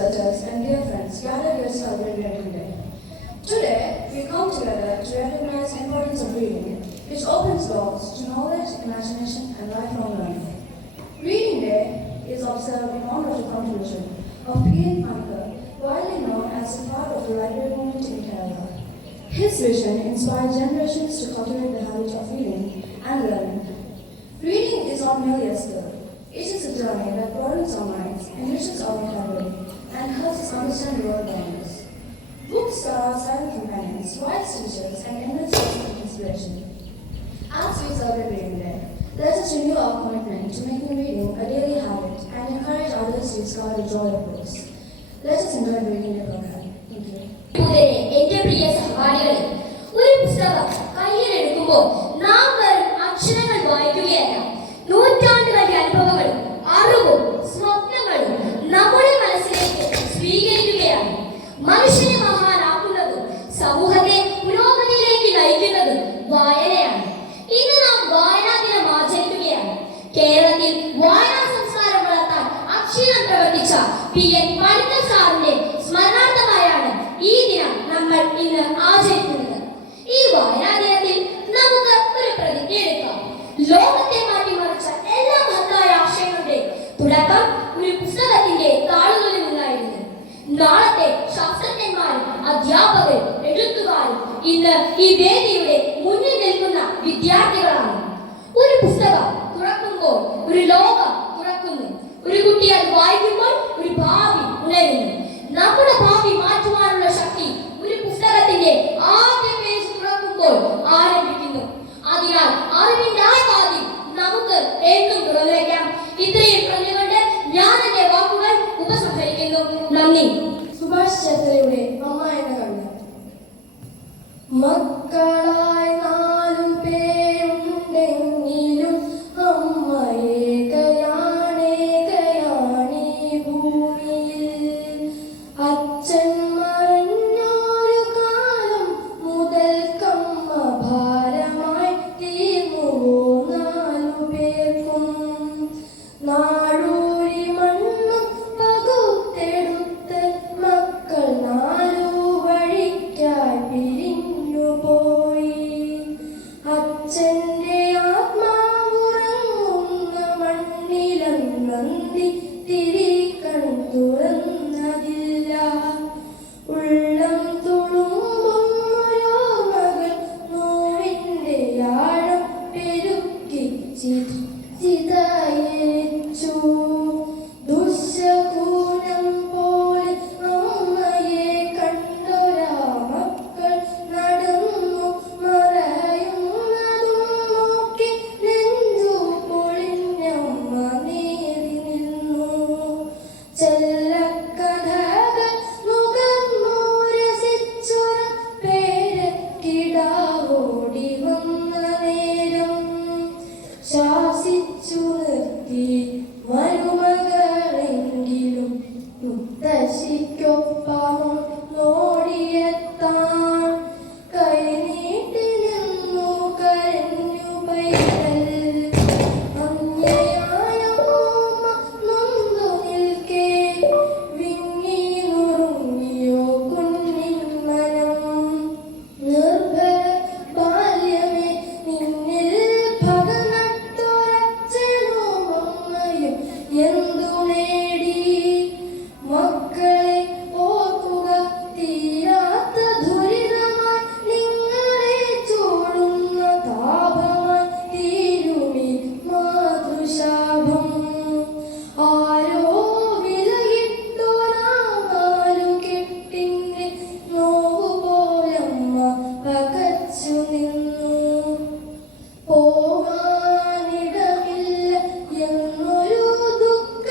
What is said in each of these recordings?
researchers and dear friends gathered here to celebrate Reading Day. Today, we come together to recognize the importance of reading, which opens doors to knowledge, imagination, and lifelong learning. Reading Day is observed in honor of the contribution of P.N. Pankar, widely known as the father of the library movement in Kerala. His vision inspired generations to cultivate the habit of reading and learning. Reading is not merely a skill. It is a journey that broadens our minds, enriches our vocabulary, and helps us understand the world around us. Books are our silent companions, wise teachers, and endless sources of inspiration. As we celebrate Reading Day, let us renew our commitment to making reading a daily habit and encourage others to discover the joy of books. Let us enjoy the Reading Day program. Thank you. എന്റെ പ്രിയ സഹപാഠികളെ, ഒരു പുസ്തകം കയ്യിലെടുക്കുമ്പോൾ നാം വെറും അക്ഷരങ്ങൾ വായിക്കുകയല്ല, നൂറ്റാണ്ടുകളുടെ അനുഭവങ്ങളും അറിവും സ്വപ്നങ്ങളും നമ്മുടെ മനസ്സിലേക്ക് സ്വീകരിക്കുകയാണ്. മനുഷ്യനെ മഹാനാക്കുന്നതും സമൂഹത്തെ പുരോഗതിയിലേക്ക് നയിക്കുന്നതും വായനയാണ്. ഇന്ന് നാം വായനാ ദിനം ആചരിക്കുകയാണ്. കേരളത്തിൽ വായനാ സംസ്കാരം വളർത്താൻ അക്ഷരം പ്രവർത്തിച്ച P.N. പണിക്കർ സാറിന്റെ സ്മരണാർത്ഥമായാണ് ഈ ദിനം നമ്മൾ ഇന്ന് ആചരിക്കുന്നത്. ഈ വായനാ ദിനത്തിൽ നമുക്ക് ഒരു പ്രതിജ്ഞ എടുക്കാം. ലോകത്തെ മാറ്റിമറിച്ച എല്ലാ മഹത്തായ ആശയങ്ങളുടെ തുടക്കം ഒരു പുസ്തകത്തിന്റെ താളുകളിൽ നിന്നായിരുന്നു. നാളത്തെ ശാസ്ത്രജ്ഞന്മാരും അധ്യാപകരും എഴുത്തുകാരും ഇന്ന് ഈ വേദിയുടെ മുന്നിൽ നിൽക്കുന്ന വിദ്യാർത്ഥികളാണ്. ഒരു പുസ്തകം തുറക്കുമ്പോൾ ഒരു ലോകം തുറക്കുന്നു. ഒരു കുട്ടി അത് വായിക്കുമ്പോൾ ഒരു ഭാവി ഉണരുന്നു. നമ്മുടെ ഭാവി മാറ്റുവാനുള്ള ശക്തി ഒരു പുസ്തകത്തിന്റെ ആദ്യ പേജ് തുറക്കുമ്പോൾ ആരംഭിക്കുന്നു. അതിനാൽ അറിവിന്റെ ആ വാതിൽ നമുക്ക് എന്നും തുറന്നു വയ്ക്കാം. ഇത്രയും പറഞ്ഞുകൊണ്ട് ഞാൻ എന്റെ വാക്കുകൾ ഉപസംഹരിക്കുന്നു. നന്ദി. സുഭാഷ് ചന്ദ്രയുടെ അമ്മ എന്ന കവിത. മക്കളായി നാലും പേരുണ്ടെങ്കിലും അമ്മയേകയാണേകയാണീ ഭൂമിയിൽ. അച്ഛൻ മറിഞ്ഞൊരു കാലം മുതൽക്കമ്മ ഭാരമായി തീർന്നുവോ നാലു പേർക്കും. നാടൂരി മണ്ണും പകുത്തെടുത്ത് മക്കൾ നാലു വഴിക്കായി പിരിഞ്ഞുപോയി. അച്ഛൻ്റെ ആത്മാവുറങ്ങുന്ന മണ്ണിലന്നന്തി തിരികൺ തുറന്നതില്ല. ഉള്ളം തുളുമ്പും ഓരോർമ്മകൾ നോവിൻ്റെ ആഴം പെരുക്കി ചിതയരിച്ചു. ദുശ്ശകുനം പോലെ അമ്മയെ കണ്ടൊരാ മക്കൾ നടന്നു മറയുന്നതും നോക്കി നെഞ്ചു പൊളിഞ്ഞമ്മ നേരി നിന്നു. ചെല്ലക്കഥകൾ നുകർന്നു രസിച്ചൊര പേരക്കിടാവോടി വന്ന നേരം ശാസിച്ചു നിർത്തി മരുമകളെങ്കിലും മുത്തശ്ശിക്കൊപ്പം നോടിയെത്താൻ. കൈനീട്ടി നിന്നു കരഞ്ഞു പൈതൽ. അന്യയായ ഓർമ്മ നൊന്തു നിൽക്കെ വിങ്ങി നുറുങ്ങിയോ കുഞ്ഞിൻ മനം. നിർഭര ബാല്യമേ, നിന്നിൽ പക നട്ടൊരച്ഛനും അമ്മയും എന്തു നേടി. മക്കളെ ഓർക്കുക, തീരാത്ത ദുരിതമായി നിങ്ങളെ ചൂടുന്ന താപമായി തീരുമി മാതൃശാപം. ആരോ വിലയിട്ടൊരാ നാലുകെട്ടിന്റെ നോവു പോലമ്മ പകച്ചു നിന്നു. പോകാനിടമില്ല എന്നൊരു ദുഃഖ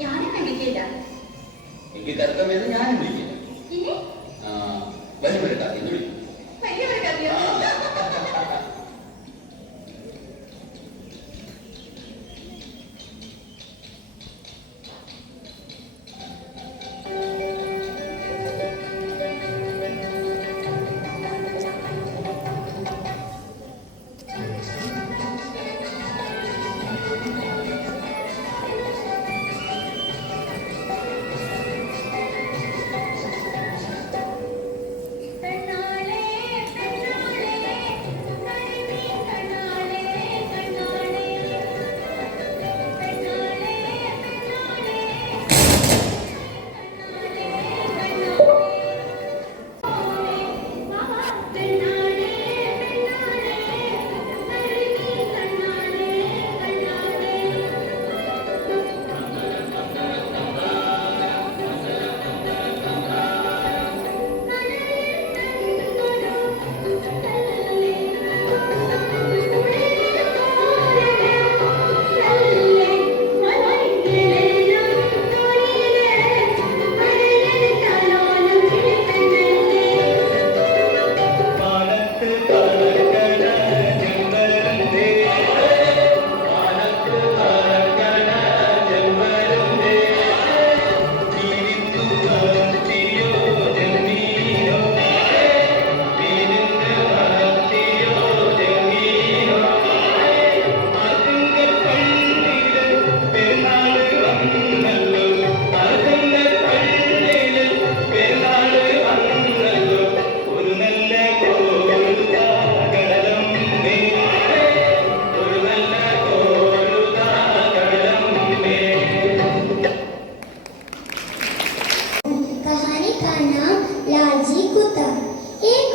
ഞാനും കണ്ടിട്ടില്ല. എനിക്ക് കറക്കമേന്ന് ഞാനും വിളിക്കില്ല. വലിയ കാത്തി വിളിക്കും.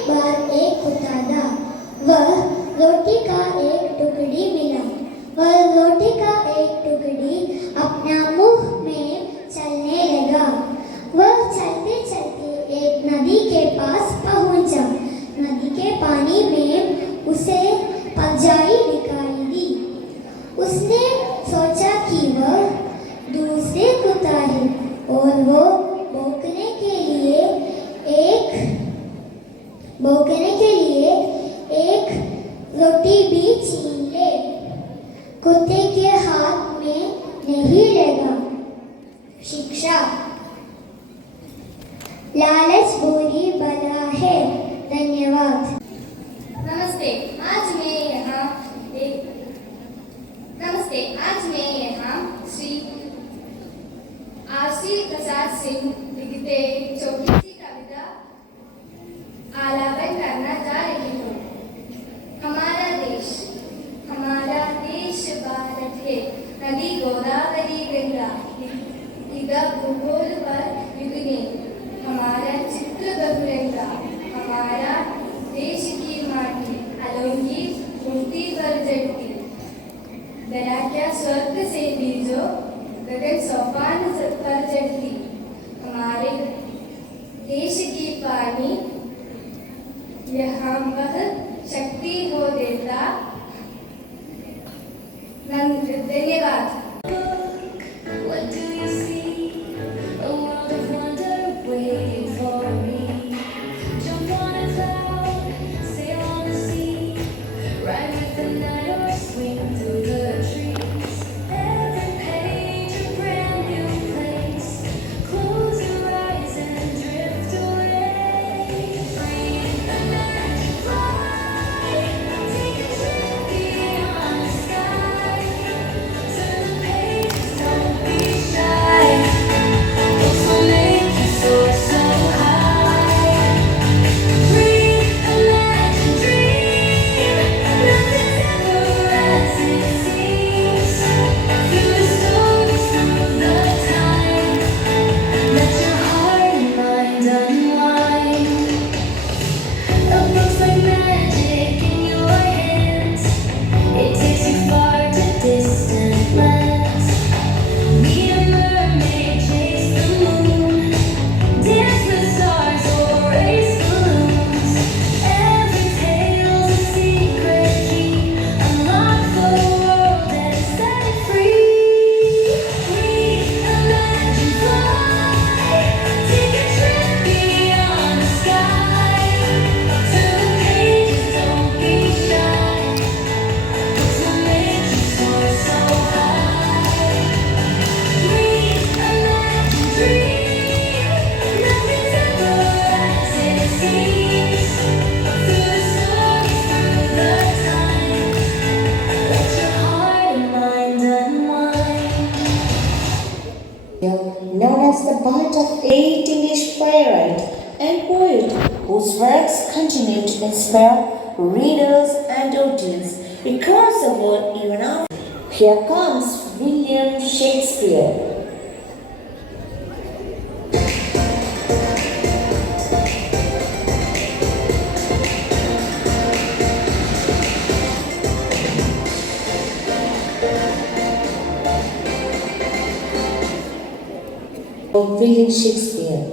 बार एक कुत्ता था, वह रोटी का एक टुकड़ी मिला। वह रोटी का एक टुकड़ी अपना मुंह में चलने लगा। वह चलते चलते एक नदी के पास पहुंचा। नदी के पानी में उसे पंजाई दिखाई दी। उसने सोचा कि वह दूसरे कुत्ता है और वो भौंकने के लिए एक रोटी भी छीन ले। कुत्ते के हाथ में नहीं लगा। शिक्षा। लालच बुरी बला है। धन्यवाद। नमस्ते, आज मैं यहाँ श्री आरसी प्रसाद सिंह लिखते छोटी सी कविता आलापन करना जा रही हूँ। हमारा देश भारत है। नदी गोदावरी गंगा इधर भूगोल पर युगने हमारा चित्र बहुरंगा। हमारा देश की माटी अलौकिक मूर्ति पर जड़ती। दया क्या स्वर्ग से बीजो गगन सोपान पर चढ़ती। हमारे देश की पानी यहाँ वह शक्ति हो देता। धन्यवाद। What do you see? A world of wonder waiting for me. Jump on a cloud, sail on the sea, ride with the night or swing through the trees. Every page a brand new place. Close your eyes and drift away. Breathe the magic fly. Take a trip beyond the sky. Turn the pages, don't be shy. Books will make you soar so high. Breathe, imagine, dream. Nothing's ever as it seems. Through the stories, through the time. Let your heart and mind unwind. A book's like magic in your hands. It takes you far to distant lands. Meet a mermaid, chase the moon. Dance with stars or race balloons. Every tale's a secret key. Unlock the world and set it free. Breathe, imagine, fly. Take a trip beyond the sky. Turn the pages, don't be shy. Books will make you soar so high. Breathe, imagine, dream. Nothing's ever as it seems. Through the stories, through the time. Let your heart and mind unwind. Known as the Bard of Eight English playwright and poet, whose works continue to inspire readers and audience across the world even after. Here comes William Shakespeare. Of William Shakespeare.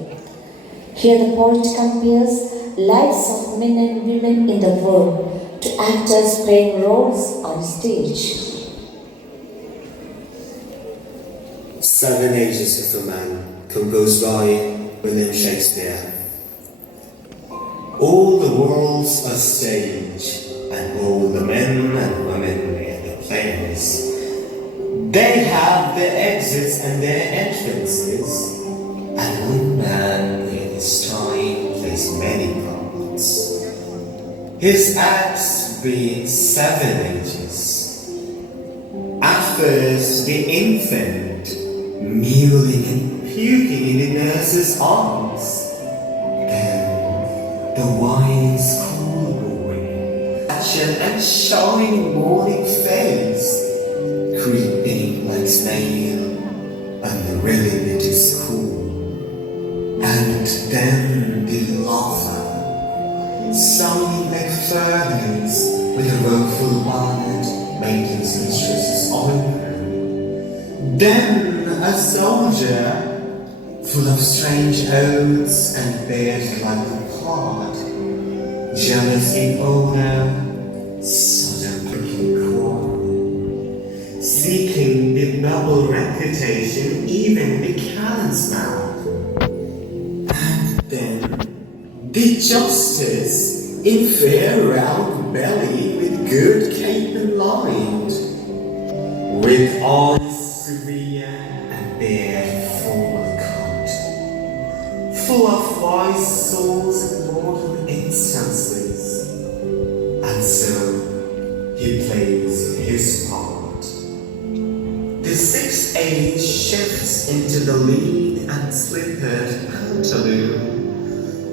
Here the poet compares lives of men and women in the world to actors playing roles on stage. 7 Ages of a Man, composed by William Shakespeare. All the world's a stage, and all the men and women are the players. They have their exits and their entrances, and one man in his time plays many parts. His acts being 7 ages. At first, the infant mewling and puking in the nurse's arms. Then the whiny schoolboy, action and showing morning face, creeping like snail and railing into school. And then the lover, Some like furnace with a woeful bonnet made his mistress's Oliver. Then a soldier full of strange oaths and beard like a plot, jealous in odor, sudden pricking quarrel, seeking the noble reputation even the cannon's mouth. And then the justice in fair round belly with good cape and lined, with eyes severe and beard full of cut, full of wise souls and mortal instances, and so he plays his part. The sixth age shifts into the lean and slippered pantaloon,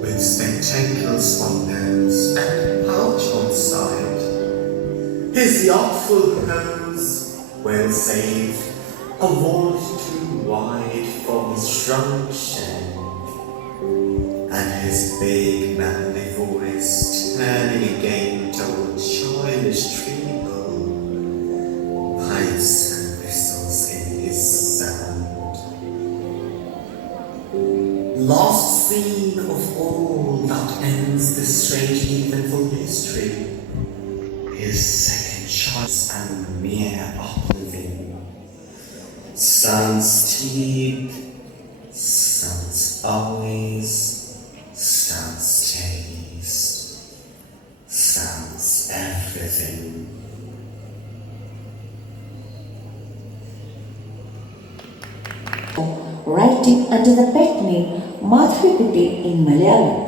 with spectacles on nose and pouch on side. His yachtful hose, well saved, a vault too wide for his shrunk shed, and his big manly voice turning again toward childish treble, pipes and whistles in his sound. Last scene of all that ends the strange eventful history is second choice and mere oblivion. Sans teeth, sans always, sans taste, sans everything. Writing under the pet name Madhurikutti in Malayalam.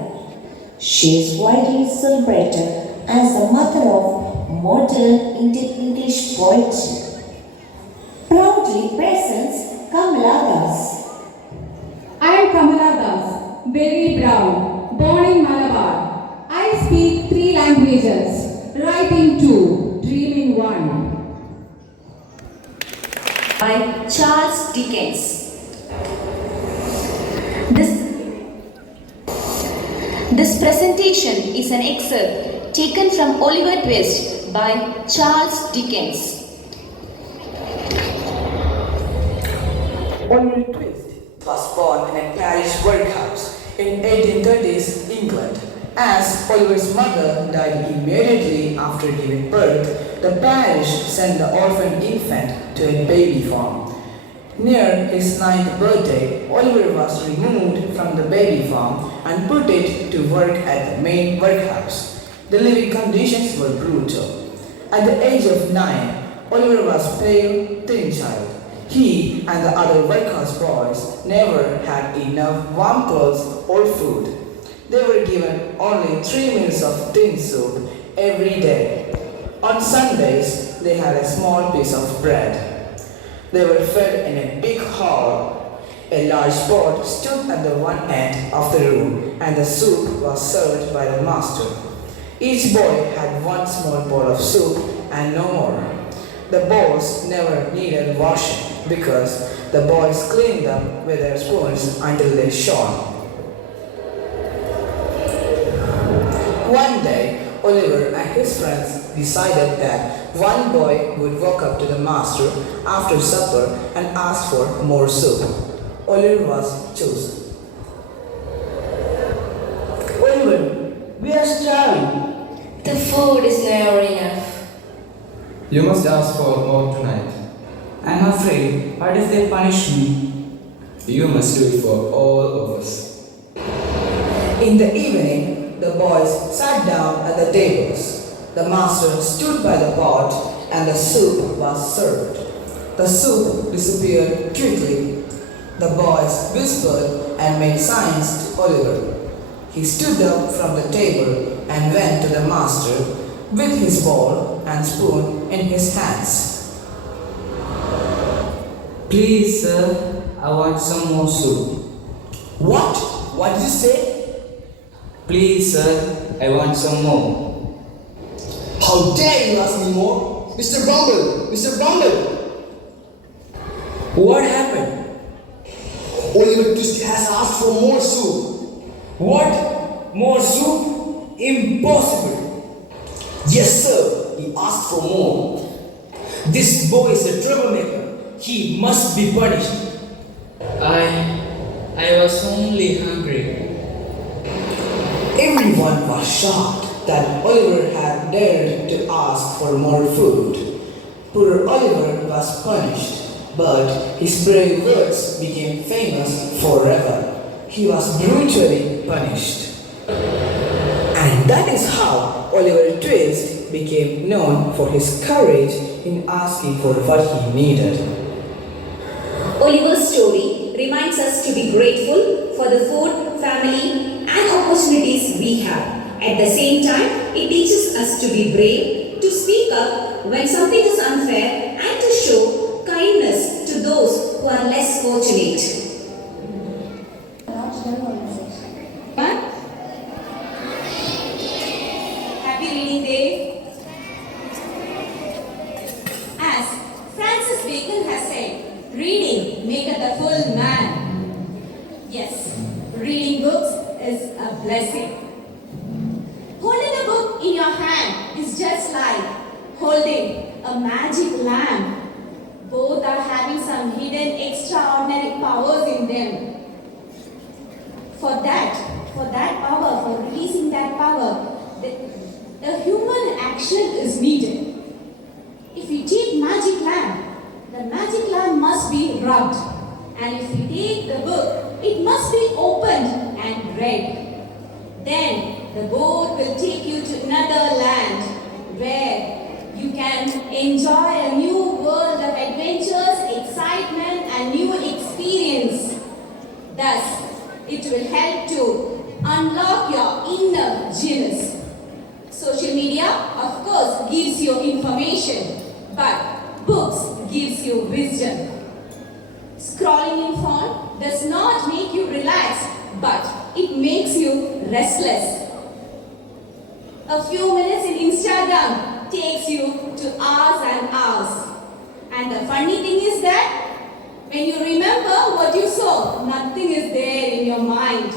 She is widely celebrated as the mother of modern Indian English poetry. Proudly presents Kamala Das. I am Kamala Das, Berry Brown, born in Malabar. I speak 3 languages, writing 2, dreaming 1. By Charles Dickens. This presentation is an excerpt taken from Oliver Twist by Charles Dickens. Oliver Twist was born in a parish workhouse in 1830s England. As Oliver's mother died immediately after giving birth, the parish sent the orphan infant to a baby farm. Near his 9th birthday, Oliver was removed from the baby farm and put it to work at the main workhouse. The living conditions were brutal. At the age of 9, Oliver was a pale, thin child. He and the other workhouse boys never had enough warm clothes or food. They were given only 3 meals of tin soup every day. On Sundays, they had a small piece of bread. They were fed in a big hall. A large pot stood at the one end of the room, and the soup was served by the master. Each boy had one small bowl of soup and no more. The bowls never needed washing because the boys cleaned them with their spoons until they shone. One day, Oliver and his friends decided that one boy would walk up to the master after supper and ask for more soup. Oliver was chosen. Oliver, we are starving. The food is never enough. You must ask for more tonight. I'm afraid, what if they punish me? You must do it for all of us. In the evening, the boys sat down at the tables. The master stood by the pot and the soup was served. The soup disappeared quickly. The boys whispered and made signs to Oliver. He stood up from the table and went to the master with his bowl and spoon in his hands. Please, sir, I want some more soup. What? What did you say? Please, sir, I want some more. How dare you ask me more? Mr. Bumble! Mr. Bumble! What happened? Oliver Twist has asked for more soup. What? More soup? Impossible. Yes, sir, he asked for more. This boy is a troublemaker. He must be punished. I was only hungry. Everyone was shocked that Oliver had dared to ask for more food. Poor Oliver was punished, but his brave words became famous forever. He was brutally punished. And that is how Oliver Twist became known for his courage in asking for what he needed. Oliver's story reminds us to be grateful for the food, family, and opportunities we have. At the same time, it teaches us to be brave, to speak up when something is unfair, and to show kindness to those who are less fortunate. Happy reading day. As Francis Bacon has said, reading maketh a full man. Yes, reading books is a blessing. Holding a book in your hand is just like holding a magic lamp. Both are having some hidden extraordinary powers in them. For that power, for releasing that power, a human action is needed. If we take magic lamp, the magic lamp must be rubbed. And if we take the book, it must be opened and read. Then the boat will take you to another land where you can enjoy a new world of adventures, excitement, and new experience. Thus, it will help to unlock your inner genius. Social media, of course, gives you information, but books gives you wisdom. Scrolling in phone does not make you relax, but it makes you restless. A few minutes in Instagram takes you to hours and hours. And the funny thing is that when you remember what you saw, nothing is there in your mind.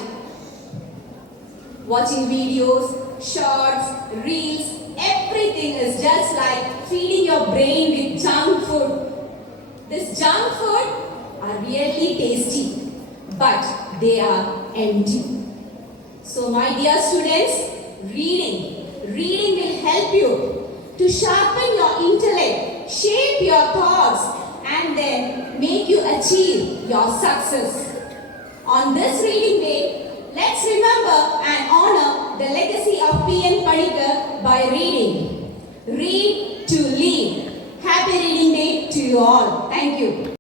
Watching videos, shorts, reels, everything is just like feeding your brain with junk food. This junk food are really tasty, but they are empty. So my dear students, reading will help you to sharpen your intellect, shape your thoughts, and then make you achieve your success. On this reading day, let's remember and honor the legacy of P.N. Panikkar by reading. Read to lead. Happy reading day to you all. Thank you.